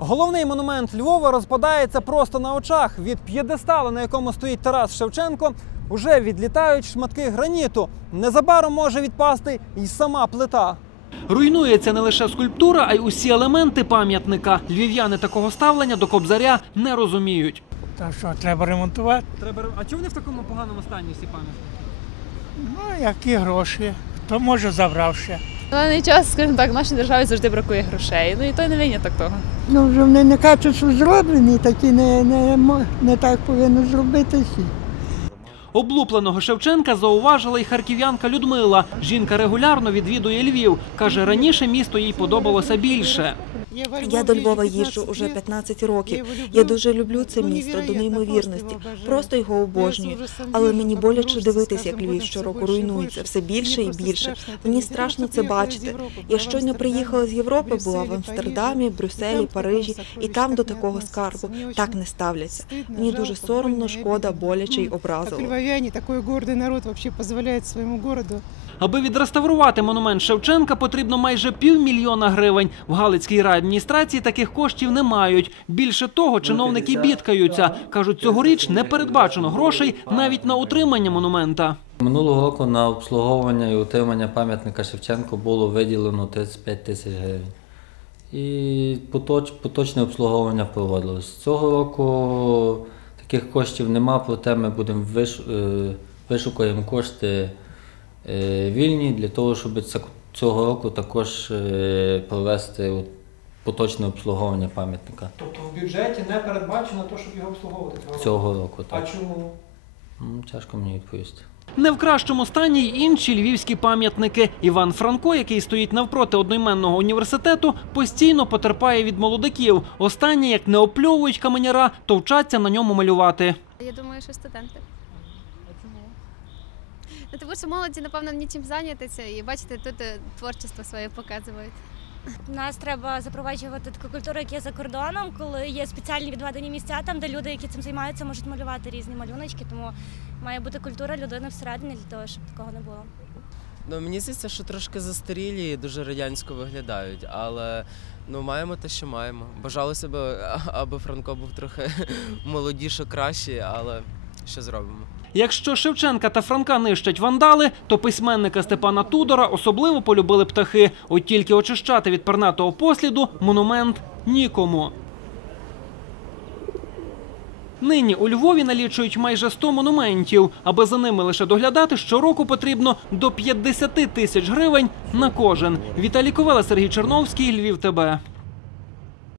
Головний монумент Львова розпадається просто на очах. Від п'єдесталу, на якому стоїть Тарас Шевченко, уже відлітають шматки граніту. Незабаром може відпасти і сама плита. Руйнується не лише скульптура, а й усі елементи пам'ятника. Львів'яни такого ставлення до кобзаря не розуміють. Так що треба ремонтувати. Треба а чому вони в такому поганому стані всі пам'ятники? Ну, які гроші. Хто може забрав ще. На даний час, скажімо так, в нашій державі завжди бракує грошей. Ну і то й не виняток того. Ну, вже вони не кажуть, що зроблені, такі не, не, не так повинно зробити. Облупленого Шевченка зауважила й харків'янка Людмила. Жінка регулярно відвідує Львів. Каже, раніше місто їй подобалося більше. Я до Львова їжджу уже 15 років. Я дуже люблю це місто до неймовірності. Просто його обожнюю. Але мені боляче дивитися, як Львів щороку руйнується все більше і більше. Мені страшно це бачити. Я щойно приїхала з Європи, була в Амстердамі, Брюсселі, Парижі, і там до такого скарбу так не ставляться. Мені дуже соромно, шкода, боляче й Как образило. такой гордый народ вообще позволяет своему городу Аби відреставрувати монумент Шевченка, потрібно майже півмільйона гривень. В Галицькій райадміністрації таких коштів не мають. Більше того, чиновники бідкаються. кажуть, цьогоріч не передбачено грошей навіть на утримання монумента. Минулого року на обслуговування і утримання пам'ятника Шевченко було виділено 35 тисяч гривень. І поточ, поточне обслуговування проводилось. Цього року таких коштів нема, проте ми будемо виш, е, вишукаємо кошти е, вільні для того, щоб цього року також е, провести поточне обслуговування пам'ятника Тобто в бюджеті не передбачено те, щоб його обслуговувати цього року. Так. чому? М, Тяжко мені відповісти. Не в кращому стані й інші львівські пам'ятники. Іван Франко, який стоїть навпроти одноіменного університету, постійно потерпає від молодиків. Останні, як не опльовують каменяра, то вчаться на ньому малювати. Я думаю, що студенти. Ну, тому що молоді, напевно, нічим зайнятися і бачите, тут е, творчество своє показують. Нас треба запроваджувати таку культуру, як є за кордоном, коли є спеціальні відведені місця, там де люди, які цим займаються, можуть малювати різні малюночки. Тому має бути культура людини всередині для того, щоб такого не було. Ну, мені здається, що трошки застарілі і дуже радянсько виглядають, але ну маємо те, що маємо. Бажалося б, аби Франко був трохи молодіше, кращий, але що зробимо? Якщо Шевченка та Франка нищать вандали, то письменника Степана Тудора особливо полюбили птахи. От тільки очищати від пернатого посліду монумент нікому. Нині у Львові налічують майже 100 монументів. Аби за ними лише доглядати, щороку потрібно до 50 тисяч гривень на кожен. Віталій Ковела, Сергій Черновський, Львів ТБ.